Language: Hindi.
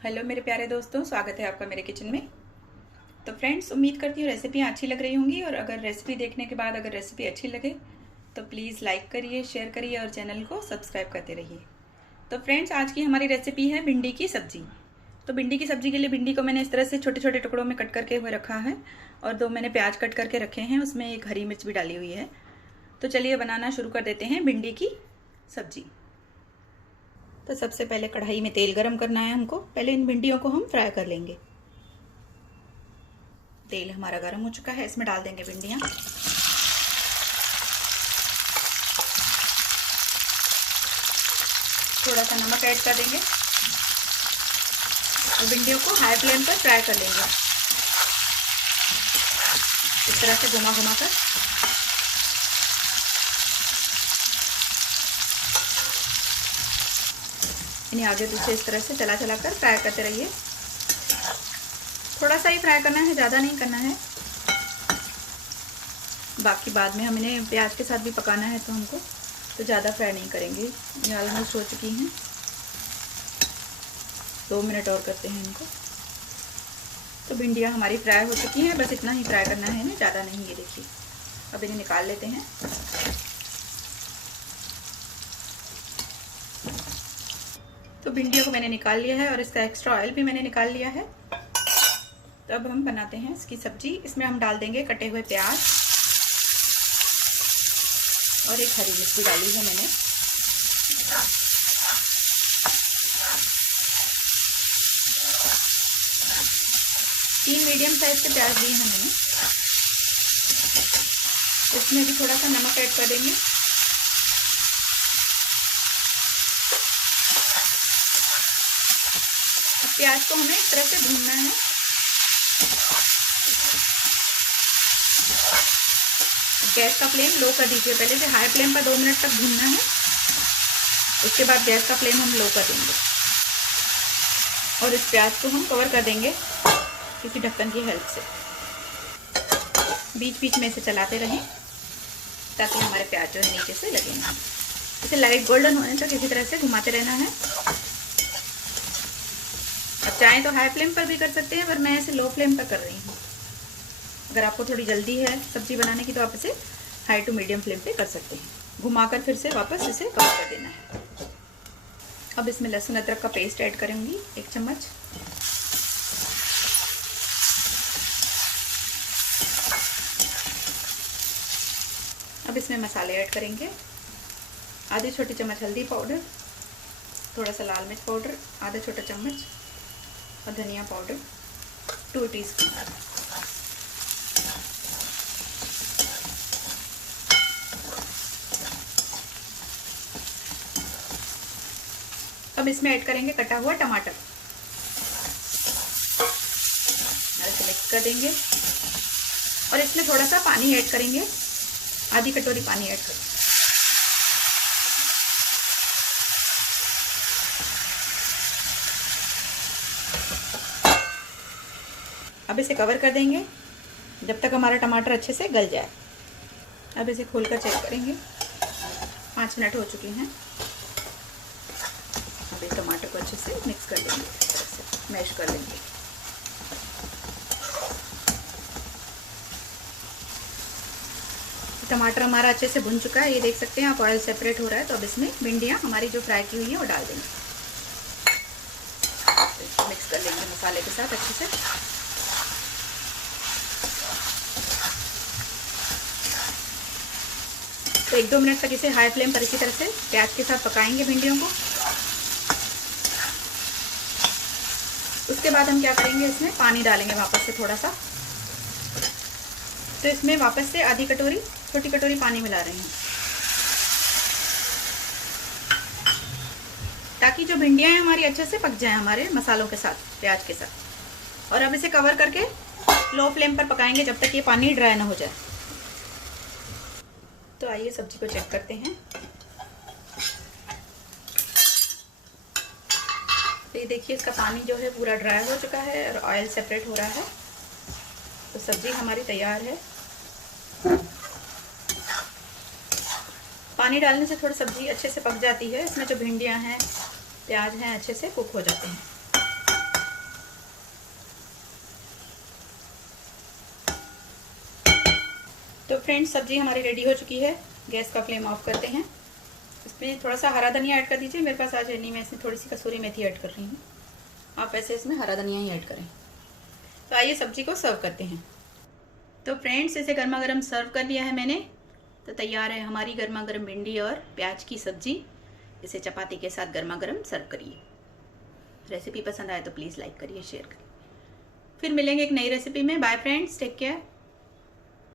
हेलो मेरे प्यारे दोस्तों, स्वागत है आपका मेरे किचन में। तो फ्रेंड्स, उम्मीद करती हूँ रेसिपियाँ अच्छी लग रही होंगी, और अगर रेसिपी देखने के बाद अगर रेसिपी अच्छी लगे तो प्लीज़ लाइक करिए, शेयर करिए और चैनल को सब्सक्राइब करते रहिए। तो फ्रेंड्स, आज की हमारी रेसिपी है भिंडी की सब्ज़ी। तो भिंडी की सब्ज़ी के लिए भिंडी को मैंने इस तरह से छोटे छोटे टुकड़ों में कट करके हुए रखा है, और 2 मैंने प्याज कट करके रखे हैं, उसमें 1 हरी मिर्च भी डाली हुई है। तो चलिए बनाना शुरू कर देते हैं भिंडी की सब्ज़ी। तो सबसे पहले कढ़ाई में तेल गरम करना है हमको। पहले इन भिंडियों को हम फ्राई कर लेंगे। तेल हमारा गरम हो चुका है, इसमें डाल देंगे भिंडियाँ। थोड़ा सा नमक ऐड कर देंगे और भिंडियों को हाई फ्लेम पर फ्राई कर लेंगे, इस तरह से घुमा घुमा कर। इन्हें आगे पीछे इस तरह से चला चला कर फ्राई करते रहिए। थोड़ा सा ही फ्राई करना है, ज़्यादा नहीं करना है। बाकी बाद में हम इन्हें प्याज के साथ भी पकाना है, तो हमको तो ज़्यादा फ्राई नहीं करेंगे। ये ऑलमोस्ट हो चुकी हैं, 2 मिनट और करते हैं इनको। तो भिंडियाँ हमारी फ्राई हो चुकी हैं, बस इतना ही फ्राई करना है इन्हें, ज़्यादा नहीं। ये देखिए, अब इन्हें निकाल लेते हैं। तो भिंडियों को मैंने निकाल लिया है और इसका एक्स्ट्रा ऑयल भी मैंने निकाल लिया है। तो अब हम बनाते हैं इसकी सब्जी। इसमें हम डाल देंगे कटे हुए प्याज और 1 हरी मिर्च भी डाली है मैंने। तीन मीडियम साइज के प्याज लिए हैं मैंने। इसमें भी थोड़ा सा नमक ऐड कर देंगे। प्याज को हमें इस तरह से भूनना है। गैस का फ्लेम लो कर दीजिए। पहले से हाई फ्लेम पर 2 मिनट तक भूनना है, उसके बाद गैस का फ्लेम हम लो कर देंगे और इस प्याज को हम कवर कर देंगे किसी ढक्कन की हेल्प से। बीच बीच में इसे चलाते रहें ताकि हमारे प्याज जो है नीचे से लगे ना। इसे लाइट गोल्डन होने तक इसी तरह से घुमाते रहना है। अब चाहें तो हाई फ्लेम पर भी कर सकते हैं, पर मैं इसे लो फ्लेम पर कर रही हूँ। अगर आपको थोड़ी जल्दी है सब्जी बनाने की तो आप इसे हाई टू मीडियम फ्लेम पे कर सकते हैं। घुमाकर फिर से वापस इसे कवर कर देना है। अब इसमें लहसुन अदरक का पेस्ट ऐड करूँगी 1 चम्मच। अब इसमें मसाले ऐड करेंगे। आधी छोटी चम्मच हल्दी पाउडर, थोड़ा सा लाल मिर्च पाउडर आधा छोटा चम्मच, और धनिया पाउडर 2 टीस्पून। अब इसमें ऐड करेंगे कटा हुआ टमाटर, ऐसे मिक्स कर देंगे और इसमें थोड़ा सा पानी ऐड करेंगे, आधी कटोरी पानी ऐड करेंगे। अब इसे कवर कर देंगे जब तक हमारा टमाटर अच्छे से गल जाए। अब इसे खोलकर चेक करेंगे। 5 मिनट हो चुके हैं। अब इस टमाटर को अच्छे से मिक्स कर लेंगे, इस तरह से मैश कर लेंगे। टमाटर हमारा अच्छे से भुन चुका है, ये देख सकते हैं आप, ऑयल सेपरेट हो रहा है। तो अब इसमें भिंडियाँ हमारी जो फ्राई की हुई है वो डाल देंगे। तो मिक्स कर लेंगे मसाले के साथ अच्छे से। तो 1-2 मिनट तक इसे हाई फ्लेम पर इसी तरह से प्याज के साथ पकाएंगे भिंडियों को। उसके बाद हम क्या करेंगे, इसमें पानी डालेंगे वापस से थोड़ा सा। तो इसमें वापस से आधी कटोरी, छोटी कटोरी पानी मिला रहे हैं, ताकि जो भिंडियाँ हैं हमारी अच्छे से पक जाएं हमारे मसालों के साथ, प्याज के साथ। और अब इसे कवर करके लो फ्लेम पर पकाएंगे जब तक ये पानी ड्राई ना हो जाए। तो आइए सब्जी को चेक करते हैं। तो ये देखिए, इसका पानी जो है पूरा ड्राई हो चुका है और ऑयल सेपरेट हो रहा है। तो सब्जी हमारी तैयार है। पानी डालने से थोड़ी सब्जी अच्छे से पक जाती है। इसमें जो भिंडियाँ हैं, प्याज हैं, अच्छे से कुक हो जाते हैं। तो फ्रेंड्स सब्जी हमारी रेडी हो चुकी है। गैस का फ्लेम ऑफ करते हैं। इसमें थोड़ा सा हरा धनिया ऐड कर दीजिए। मेरे पास आज है नहीं, मैं इसमें थोड़ी सी कसूरी मेथी ऐड कर रही हूँ। आप ऐसे इसमें हरा धनिया ही ऐड करें। तो आइए सब्जी को सर्व करते हैं। तो फ्रेंड्स इसे गर्मा गर्म सर्व कर लिया है मैंने। तो तैयार है हमारी गर्मा गर्म भिंडी और प्याज की सब्जी। इसे चपाती के साथ गर्मा गर्म सर्व करिए। रेसिपी पसंद आए तो प्लीज़ लाइक करिए, शेयर करिए। फिर मिलेंगे एक नई रेसिपी में। Bye friends, take care.